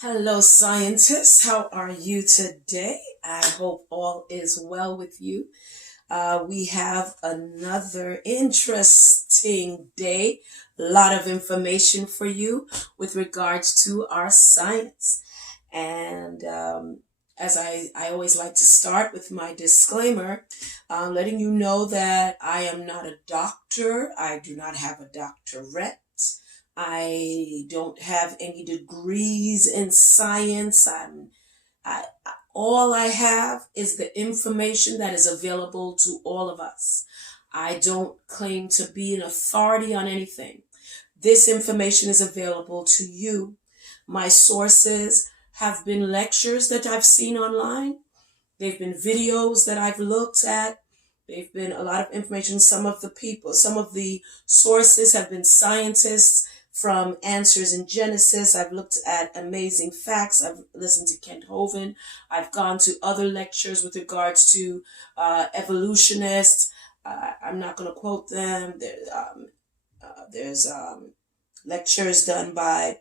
Hello, scientists. How are you today? I hope all is well with you. We have another interesting day. A lot of information for you with regards to our science. And as I always like to start with my disclaimer, letting you know that I am not a doctor. I do not have a doctorate. I don't have any degrees in science. I, all I have is the information that is available to all of us. I don't claim to be an authority on anything. This information is available to you. My sources have been lectures that I've seen online. They've been videos that I've looked at. They've been a lot of information. Some of the sources have been scientists from Answers in Genesis. I've looked at Amazing Facts. I've listened to Kent Hovind. I've gone to other lectures with regards to evolutionists. I'm not going to quote them. There's lectures done by,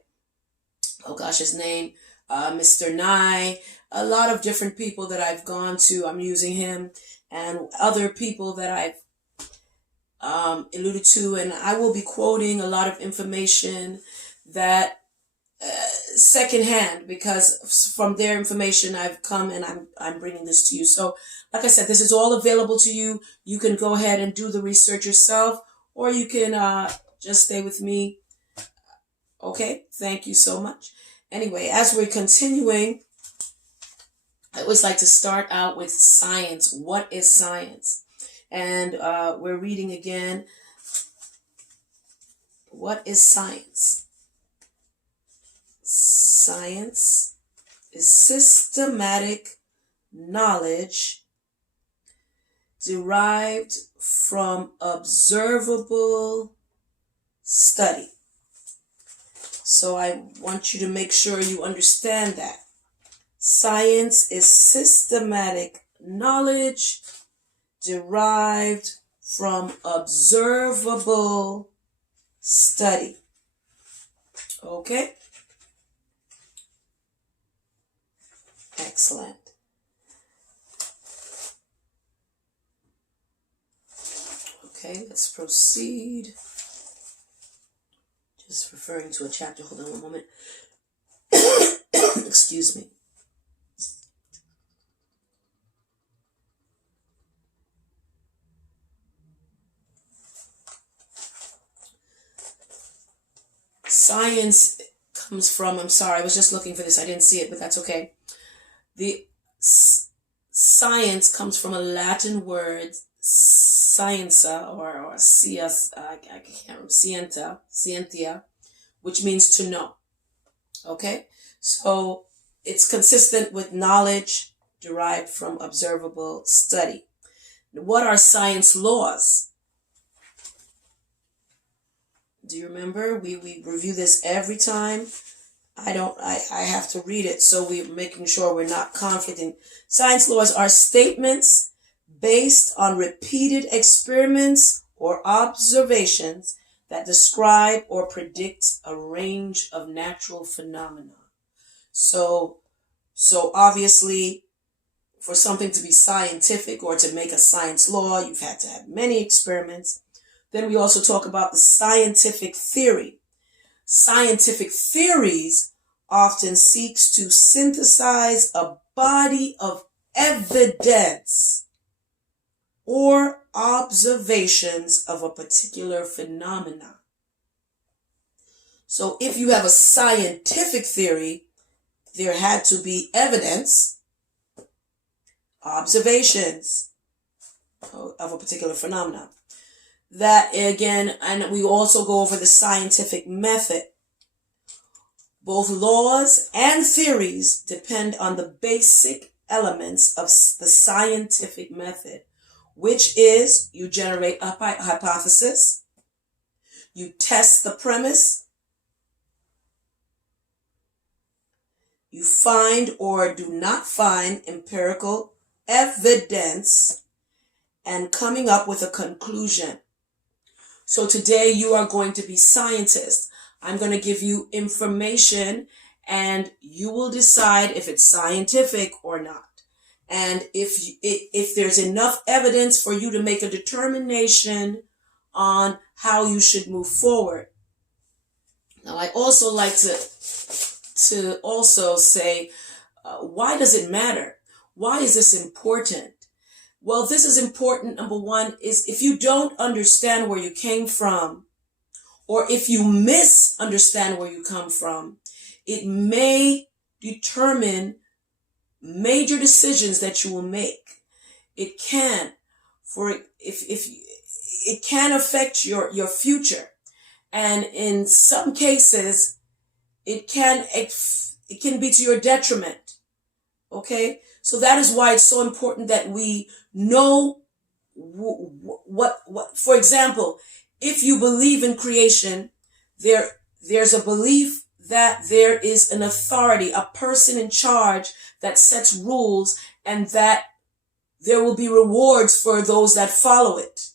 his name, Mr. Nye. A lot of different people that I've gone to. I'm using him and other people that I've alluded to, and I will be quoting a lot of information that secondhand, because from their information I've come and I'm bringing this to you. So, like I said, this is all available to you. You can go ahead and do the research yourself, or you can just stay with me. Okay, thank you so much. Anyway, as we're continuing, I always like to start out with science. What is science? And we're reading again. What is science? Science is systematic knowledge derived from observable study. So I want you to make sure you understand that. Science is systematic knowledge derived from observable study. Okay? Excellent. Okay, let's proceed. Just referring to a chapter. Hold on one moment. Excuse me. Science comes from, I'm sorry, I was just looking for this. I didn't see it, but that's okay. The science comes from a Latin word, scienza, or scias, I can't remember, scientia, which means to know. Okay? So it's consistent with knowledge derived from observable study. What are science laws? Do you remember? We review this every time. I have to read it, so we're making sure we're not conflicting. Science laws are statements based on repeated experiments or observations that describe or predict a range of natural phenomena. So obviously, for something to be scientific or to make a science law, you've had to have many experiments. Then we also talk about the scientific theory. Scientific theories often seeks to synthesize a body of evidence or observations of a particular phenomena. So if you have a scientific theory, there had to be evidence, observations of a particular phenomenon. That again, and we also go over the scientific method. Both laws and theories depend on the basic elements of the scientific method, which is you generate a hypothesis, you test the premise, you find or do not find empirical evidence, and coming up with a conclusion. So today you are going to be scientists. I'm going to give you information and you will decide if it's scientific or not. And if there's enough evidence for you to make a determination on how you should move forward. Now, I also like to also say, why does it matter? Why is this important? Well, this is important. Number one is if you don't understand where you came from, or if you misunderstand where you come from, it may determine major decisions that you will make. It can, if it can affect your future, and in some cases, it can be to your detriment. Okay, so that is why it's so important that we know what. For example, if you believe in creation, there's a belief that there is an authority, a person in charge that sets rules, and that there will be rewards for those that follow it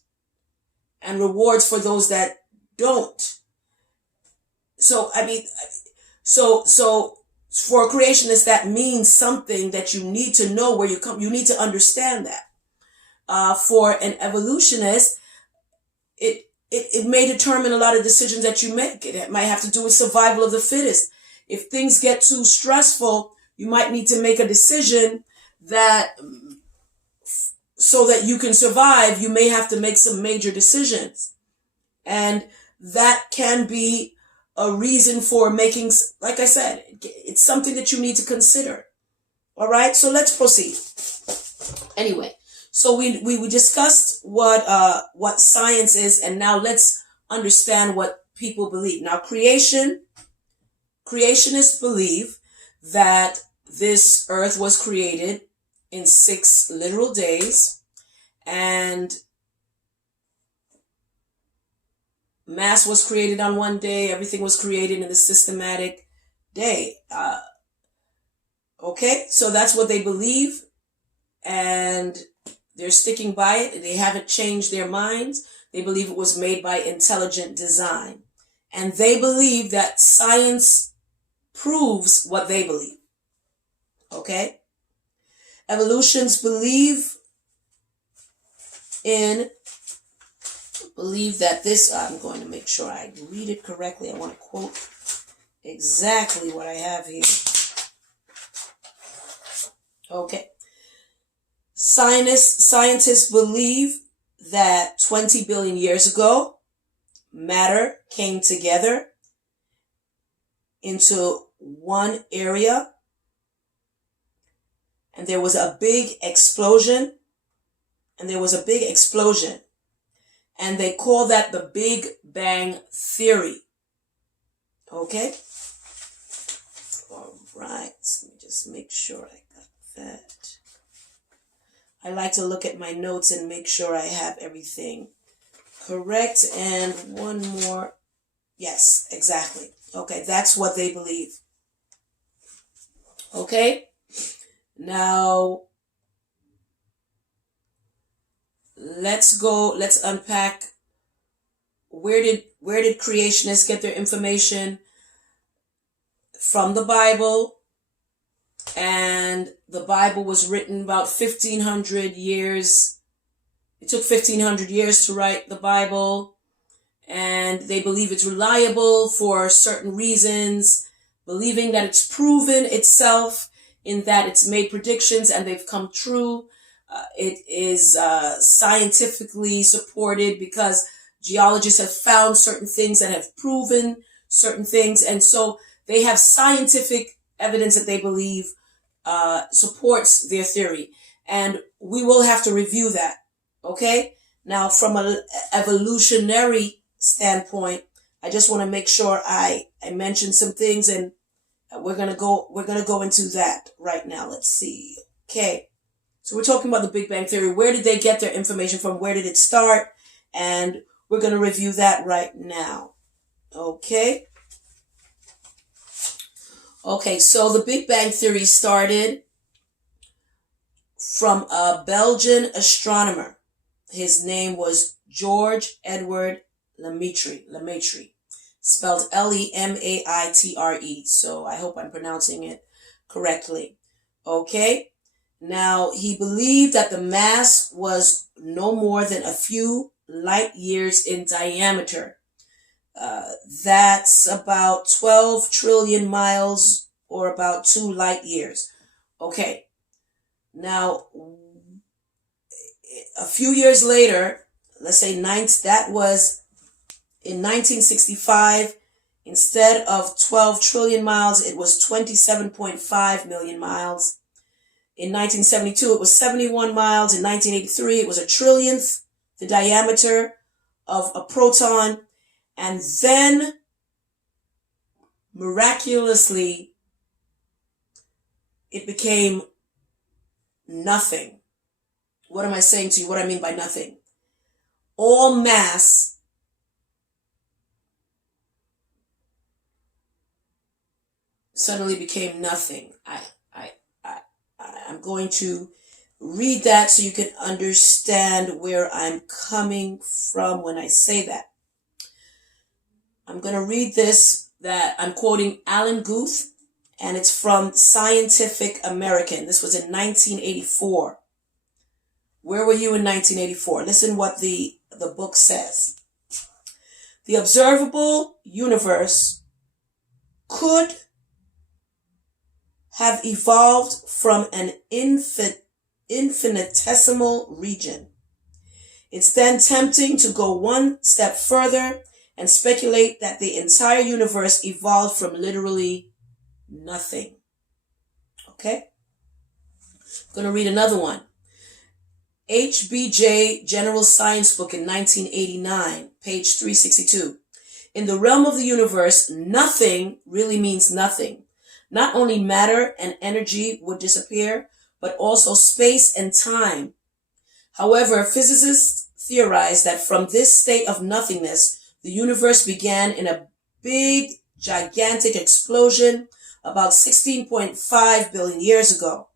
and rewards for those that don't. So, I mean, so for a creationist, that means something that you need to know where you come. You need to understand that. For an evolutionist, it may determine a lot of decisions that you make. It might have to do with survival of the fittest. If things get too stressful, you might need to make a decision that so that you can survive, you may have to make some major decisions. And that can be a reason for making, like I said, it's something that you need to consider. All right, so let's proceed. Anyway, so we discussed what science is, and now let's understand what people believe. Now, creationists believe that this earth was created in 6 literal days, and mass was created on one day. Everything was created in a systematic day. Okay, so that's what they believe, and they're sticking by it. They haven't changed their minds. They believe it was made by intelligent design, and they believe that science proves what they believe. Okay, evolutionists believe that this, I'm going to make sure I read it correctly. I want to quote exactly what I have here. Okay. Scientists believe that 20 billion years ago, matter came together into one area, and there was a big explosion, and they call that the Big Bang Theory. Okay? All right. Let me just make sure I got that. I like to look at my notes and make sure I have everything correct. And one more. Yes, exactly. Okay, that's what they believe. Okay? Now, let's unpack where did creationists get their information from. The Bible. And the Bible was written about 1,500 years. It took 1,500 years to write the Bible, and they believe it's reliable for certain reasons, believing that it's proven itself in that it's made predictions and they've come true. It is scientifically supported because geologists have found certain things that have proven certain things. And so they have scientific evidence that they believe supports their theory. And we will have to review that. Okay? Now, from an evolutionary standpoint, I just want to make sure I mention some things, and we're gonna go into that right now. Let's see. Okay. So we're talking about the Big Bang Theory. Where did they get their information from? Where did it start? And we're going to review that right now. Okay. Okay, so the Big Bang Theory started from a Belgian astronomer. His name was George Edward Lemaitre. spelled Lemaitre. So I hope I'm pronouncing it correctly. Okay. Now, he believed that the mass was no more than a few light years in diameter. That's about 12 trillion miles or about 2 light years. Okay. Now, a few years later, let's say that was in 1965, instead of 12 trillion miles, it was 27.5 million miles. In 1972, it was 71 miles. In 1983, it was a trillionth the diameter of a proton. And then, miraculously, it became nothing. What am I saying to you? What I mean by nothing? All mass suddenly became nothing. I'm going to read that so you can understand where I'm coming from when I say that. I'm going to read this that I'm quoting Alan Guth, and it's from Scientific American. This was in 1984. Where were you in 1984? Listen what the book says. The observable universe could have evolved from an infinitesimal region. It's then tempting to go one step further and speculate that the entire universe evolved from literally nothing. Okay? I'm going to read another one. HBJ General Science Book in 1989, page 362. In the realm of the universe, nothing really means nothing. Not only matter and energy would disappear, but also space and time. However, physicists theorize that from this state of nothingness, the universe began in a big, gigantic explosion about 16.5 billion years ago.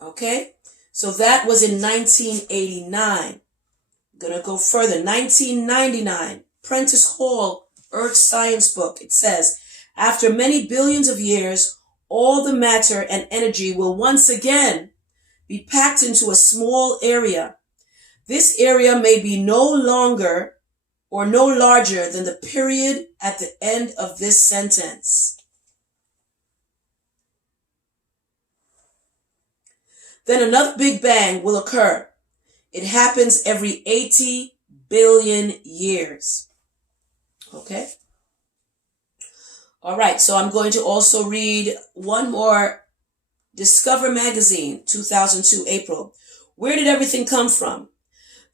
Okay? So that was in 1989. I'm going to go further. 1999, Prentice Hall, Earth Science Book. It says, after many billions of years, all the matter and energy will once again be packed into a small area. This area may be no longer or no larger than the period at the end of this sentence. Then another Big Bang will occur. It happens every 80 billion years. Okay? All right, so I'm going to also read one more. Discover Magazine, 2002, April. Where did everything come from?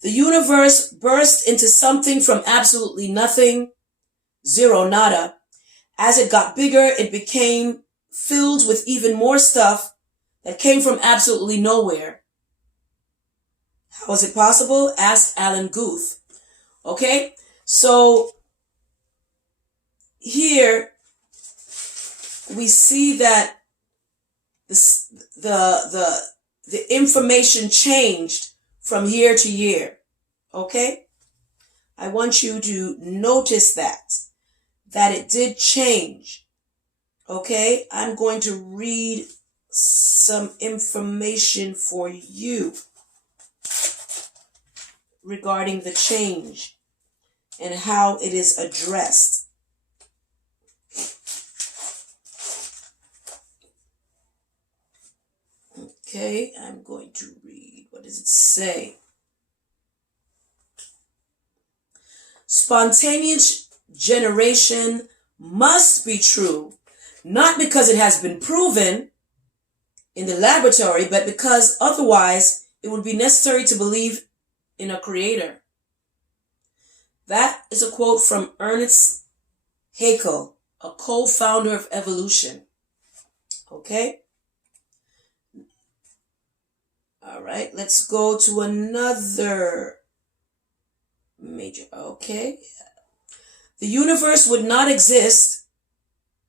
The universe burst into something from absolutely nothing, zero, nada. As it got bigger, it became filled with even more stuff that came from absolutely nowhere. How is it possible? Ask Alan Guth. Okay, so here we see that the information changed from year to year. Okay? I want you to notice that it did change. Okay? I'm going to read some information for you regarding the change and how it is addressed. Okay, I'm going to read. What does it say? Spontaneous generation must be true, not because it has been proven in the laboratory, but because otherwise it would be necessary to believe in a creator. That is a quote from Ernest Haeckel, a co-founder of evolution. Okay? All right, let's go to another major. Okay. The universe would not exist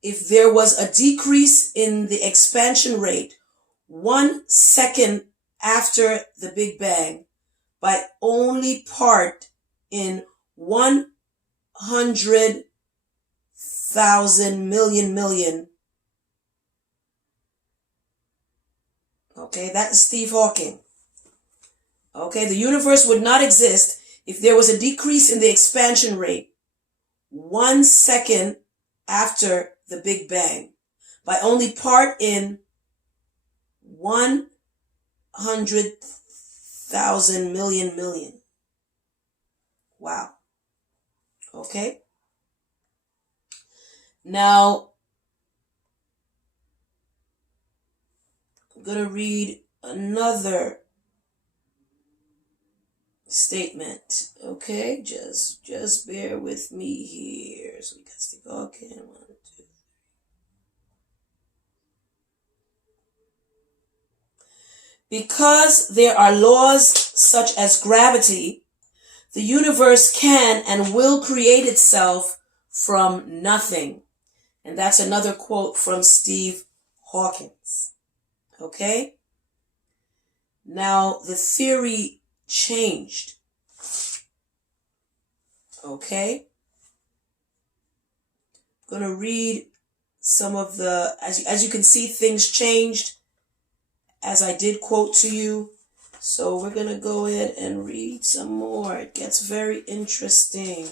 if there was a decrease in the expansion rate 1 second after the Big Bang by only part in 1 100,000 million. Okay, that's Steve Hawking. Okay, the universe would not exist if there was a decrease in the expansion rate 1 second after the Big Bang by only part in 100,000 million. Wow. Okay. Now, I'm going to read another statement. Okay, just bear with me here. So we got Steve Hawking. 1, 2. Because there are laws such as gravity, the universe can and will create itself from nothing. And that's another quote from Steve Hawking. Okay? Now, the theory changed. Okay? I'm going to read some of the, as you can see, things changed as I did quote to you. So we're going to go ahead and read some more. It gets very interesting.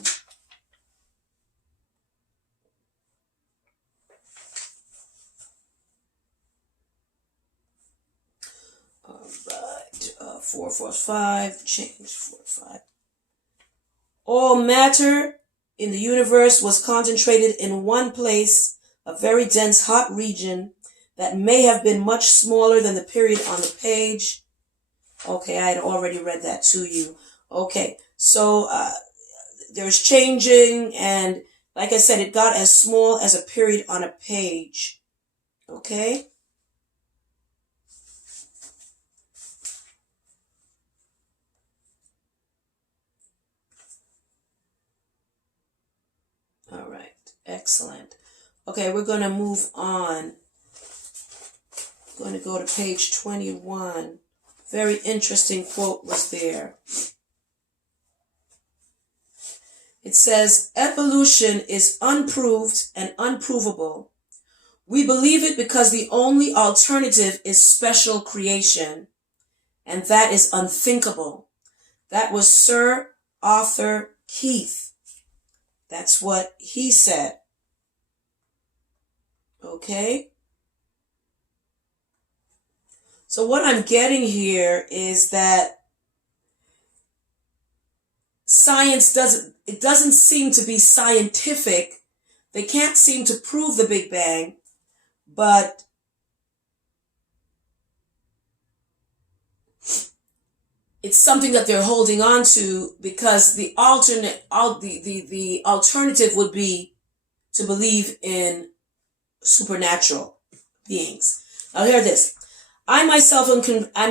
All right. 445, change 45. All matter in the universe was concentrated in one place, a very dense hot region that may have been much smaller than the period on the page. Okay, I had already read that to you. Okay, so there's changing, and like I said, it got as small as a period on a page. Okay? All right, excellent. Okay, we're going to move on. I'm going to go to page 21. Very interesting quote was there. It says, evolution is unproved and unprovable. We believe it because the only alternative is special creation, and that is unthinkable. That was Sir Arthur Keith. That's what he said. Okay? So what I'm getting here is that science doesn't seem to be scientific. They can't seem to prove the Big Bang, but it's something that they're holding on to because the alternative would be to believe in supernatural beings. Now hear this. I myself am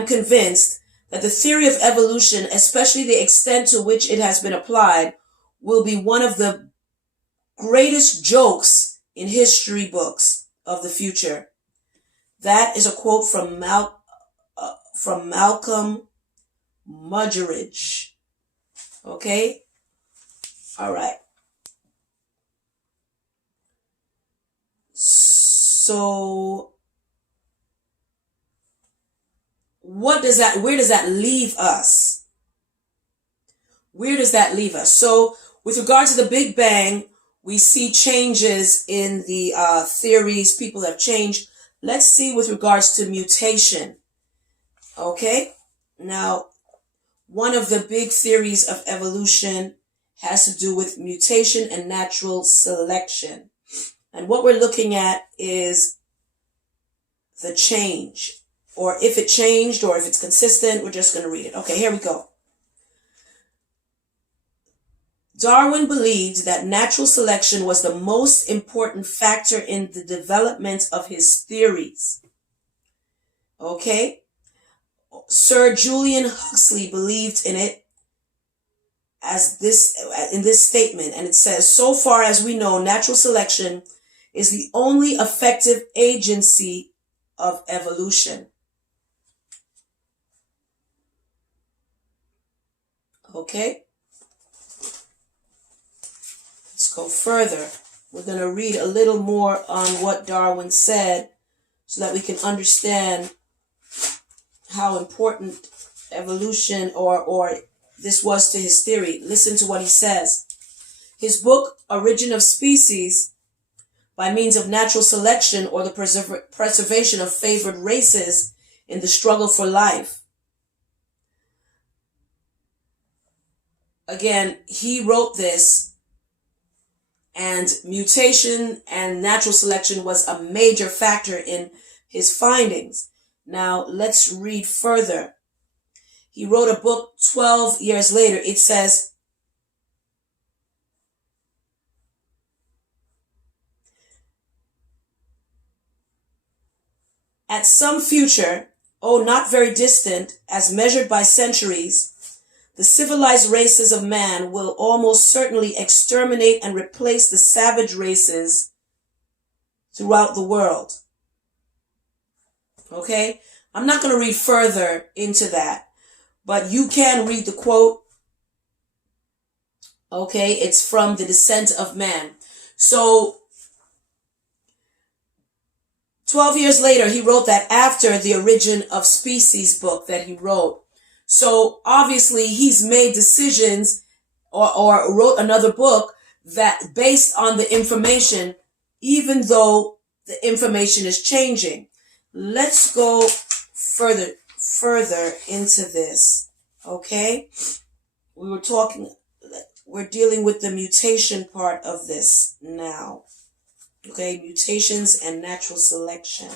convinced that the theory of evolution, especially the extent to which it has been applied, will be one of the greatest jokes in history books of the future. That is a quote from Malcolm Muggeridge. Okay? All right. So, where does that leave us? Where does that leave us? So, with regard to the Big Bang, we see changes in the theories. People have changed. Let's see with regards to mutation. Okay? Now, one of the big theories of evolution has to do with mutation and natural selection. And what we're looking at is the change, or if it changed, or if it's consistent. We're just going to read it. Okay, here we go. Darwin believed that natural selection was the most important factor in the development of his theories. Okay? Sir Julian Huxley believed in it in this statement, and it says, so far as we know, natural selection is the only effective agency of evolution. Okay? Let's go further. We're going to read a little more on what Darwin said so that we can understand how important evolution or this was to his theory. Listen to what he says. His book, Origin of Species, by means of natural selection or the preservation of favored races in the struggle for life. Again, he wrote this, and mutation and natural selection was a major factor in his findings. Now, let's read further. He wrote a book 12 years later. It says, at some future, not very distant, as measured by centuries, the civilized races of man will almost certainly exterminate and replace the savage races throughout the world. Okay? I'm not going to read further into that, but you can read the quote. Okay? It's from The Descent of Man. So, 12 years later, he wrote that after the Origin of Species book that he wrote. So obviously he's made decisions or wrote another book that based on the information, even though the information is changing. Let's go further into this. Okay? We're dealing with the mutation part of this now. Okay, mutations and natural selection.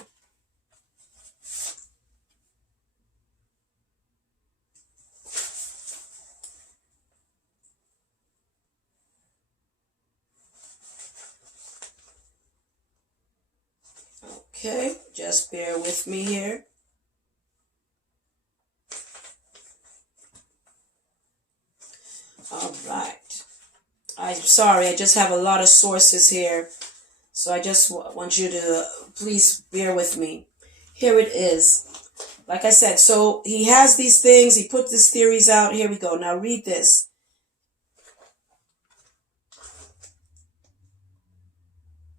Okay, just bear with me here. All right. I'm sorry, I just have a lot of sources here. So I just want you to please bear with me. Here it is. Like I said, so he has these things. He put these theories out. Here we go. Now read this.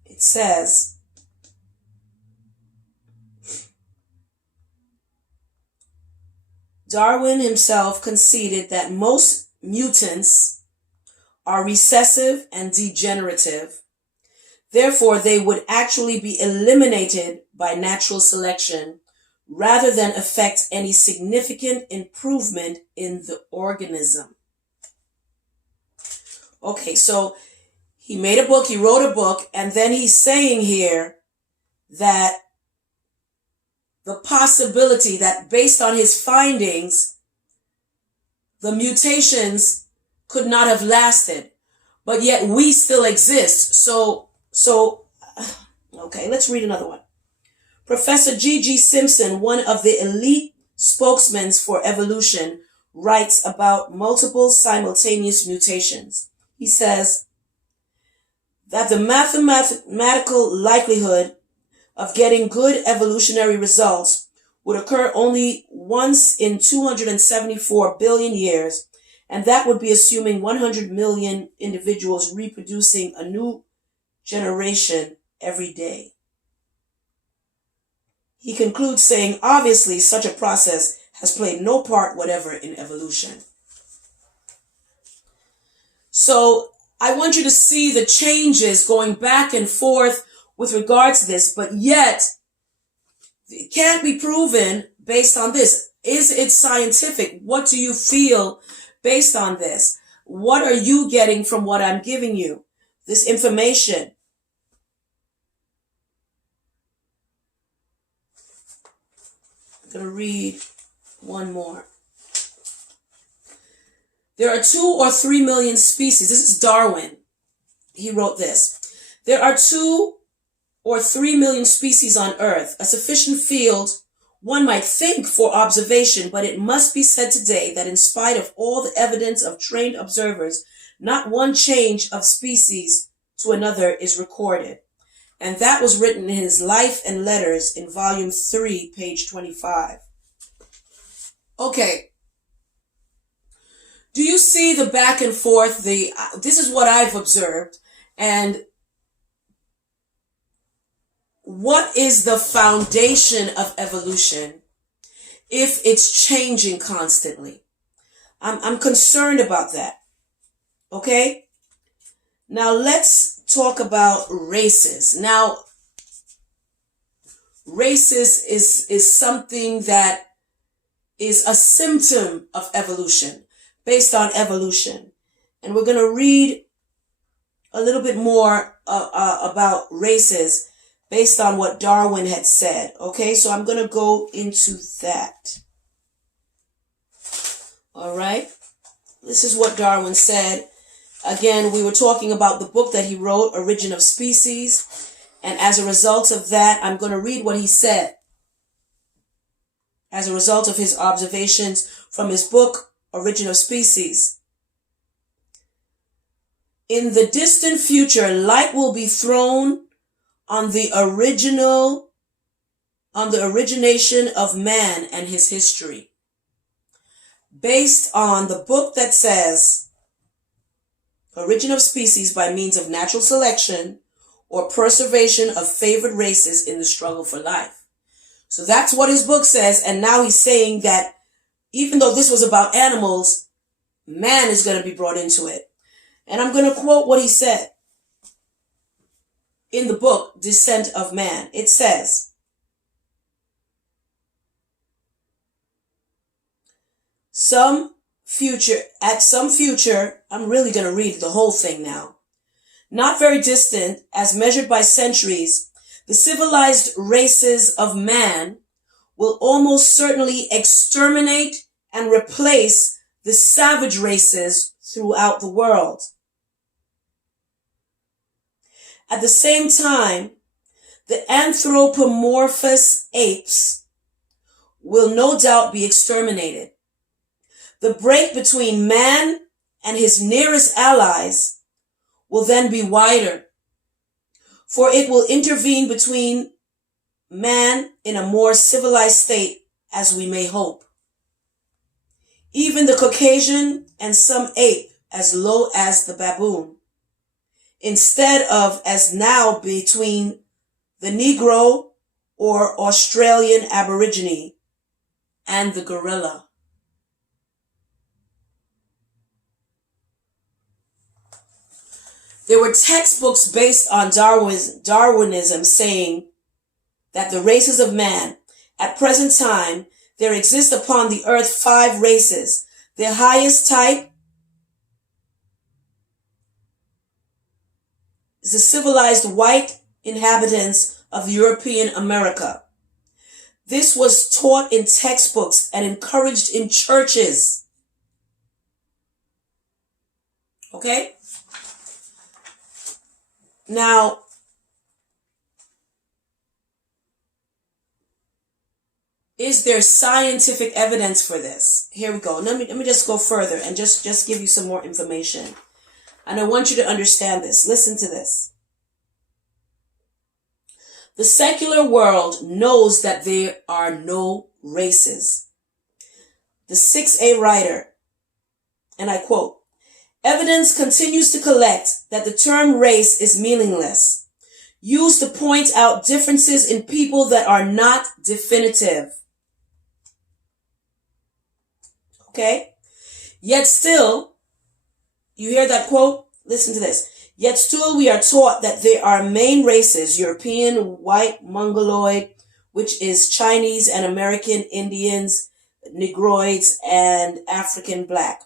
It says, Darwin himself conceded that most mutants are recessive and degenerative. Therefore, they would actually be eliminated by natural selection rather than affect any significant improvement in the organism. Okay, so he made a book, he wrote a book, and then he's saying here that the possibility that based on his findings, the mutations could not have lasted, but yet we still exist. So, okay, let's read another one. Professor G.G. Simpson, one of the elite spokesmen for evolution, writes about multiple simultaneous mutations. He says that the mathematical likelihood of getting good evolutionary results would occur only once in 274 billion years, and that would be assuming 100 million individuals reproducing a new generation every day. He concludes saying, obviously, such a process has played no part whatever in evolution. So I want you to see the changes going back and forth with regards to this, but yet it can't be proven based on this. Is it scientific? What do you feel based on this? What are you getting from what I'm giving you? This information. I'm going to read one more. There are 2 or 3 million species. This is Darwin. He wrote this. There are 2 or 3 million species on Earth, a sufficient field, one might think, for observation, but it must be said today that in spite of all the evidence of trained observers, not one change of species to another is recorded. And that was written in his Life and Letters in volume 3, page 25. Okay. Do you see the back and forth? This is what I've observed. And what is the foundation of evolution if it's changing constantly? I'm concerned about that. Okay? Now let's talk about races. Now, races is something that is a symptom of evolution, based on evolution. And we're going to read a little bit more about races based on what Darwin had said. Okay, so I'm going to go into that. All right, this is what Darwin said. Again, we were talking about the book that he wrote, Origin of Species. And as a result of that, I'm going to read what he said as a result of his observations from his book, Origin of Species. In the distant future, light will be thrown on the origination of man and his history, based on the book that says, Origin of Species by means of natural selection or preservation of favored races in the struggle for life. So that's what his book says, and now he's saying that even though this was about animals, man is going to be brought into it. And I'm going to quote what he said in the book, Descent of Man. It says, at some future, I'm really going to read the whole thing now. Not very distant, as measured by centuries, the civilized races of man will almost certainly exterminate and replace the savage races throughout the world. At the same time, the anthropomorphous apes will no doubt be exterminated. The break between man and his nearest allies will then be wider, for it will intervene between man in a more civilized state, as we may hope. Even the Caucasian and some ape as low as the baboon, instead of as now between the Negro or Australian Aborigine and the gorilla. There were textbooks based on Darwinism saying that the races of man, at present time, there exist upon the earth 5 races. The highest type is the civilized white inhabitants of European America. This was taught in textbooks and encouraged in churches. Okay? Now, is there scientific evidence for this? Here we go. Let me just go further and just give you some more information. And I want you to understand this. Listen to this. The secular world knows that there are no races. The 6A writer, and I quote, "Evidence continues to collect that the term race is meaningless, used to point out differences in people that are not definitive." Okay? Yet still, you hear that quote? Listen to this. Yet still we are taught that there are main races, European, white, Mongoloid, which is Chinese and American Indians, Negroids, and African black.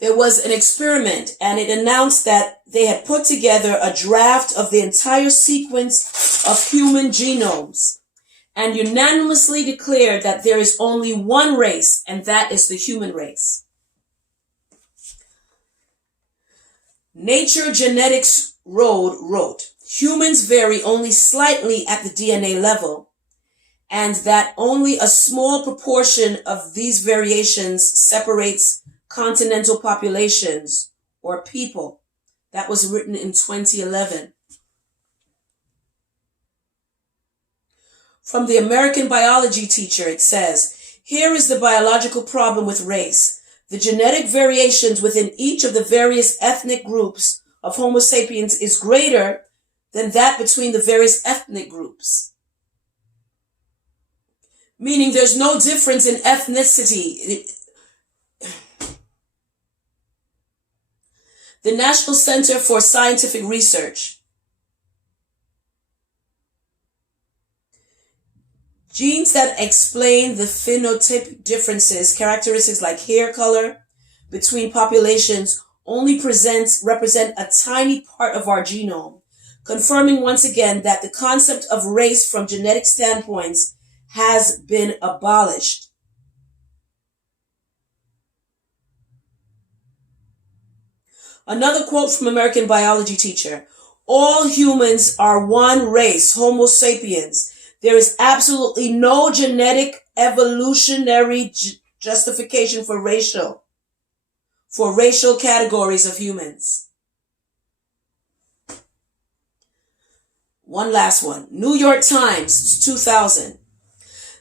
There was an experiment, and it announced that they had put together a draft of the entire sequence of human genomes and unanimously declared that there is only one race, and that is the human race. Nature Genetics wrote, "Humans vary only slightly at the DNA level, and that only a small proportion of these variations separates continental populations or people." That was written in 2011. From the American biology teacher, it says, "Here is the biological problem with race. the genetic variations within each of the various ethnic groups of Homo sapiens is greater than that between the various ethnic groups. Meaning there's no difference in ethnicity. The National Center for Scientific Research. Genes that explain the phenotypic differences, characteristics like hair color, between populations only represent a tiny part of our genome, confirming once again that the concept of race from genetic standpoints has been abolished. Another quote from American biology teacher: all humans are one race, Homo sapiens. There is absolutely no genetic evolutionary justification for racial categories of humans. One last one. New York Times, 2000.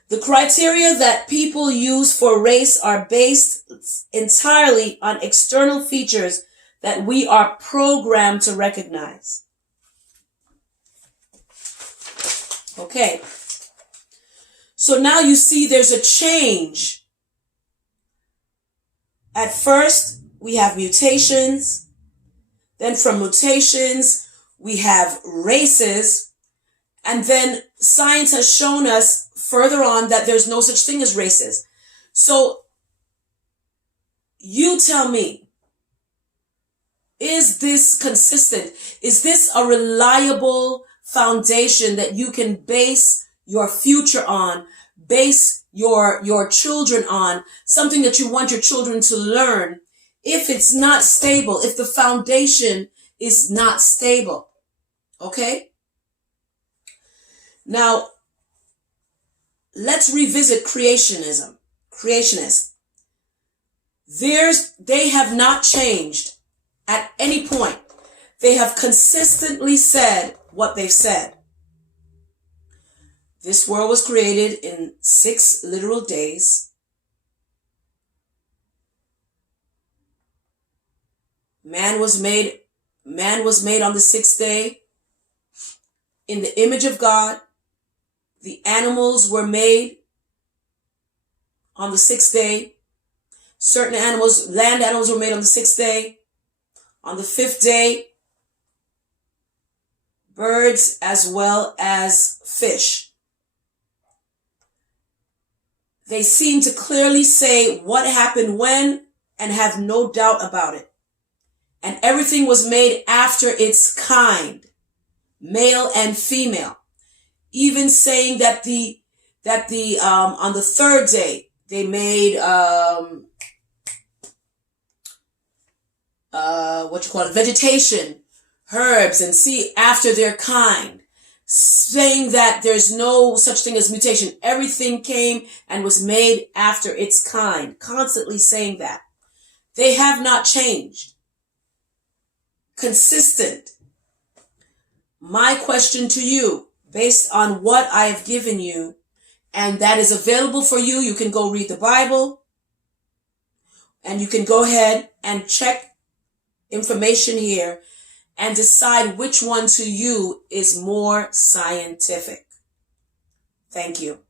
The criteria that people use for race are based entirely on external features that we are programmed to recognize. Okay. So now you see there's a change. At first, we have mutations. Then from mutations, we have races. And then science has shown us further on that there's no such thing as races. So you tell me, is this consistent? Is this a reliable foundation that you can base your future on, base your children on, something that you want your children to learn? If it's not stable, if the foundation is not stable, okay? Now, let's revisit creationism. Creationists. They have not changed at any point. They have consistently said what they've said. This world was created in 6 literal days. Man was made on the 6th day in the image of God. The animals were made on the 6th day. Certain animals, land animals, were made on the 6th day. On the 5th day, birds as well as fish. They seem to clearly say what happened when and have no doubt about it. And everything was made after its kind, male and female. Even saying that on the 3rd day they made vegetation, herbs, and seed after their kind, saying that there's no such thing as mutation. Everything came and was made after its kind, constantly saying that. They have not changed. Consistent. My question to you, based on what I have given you, and that is available for you, you can go read the Bible, and you can go ahead and check information here and decide which one to you is more scientific. Thank you.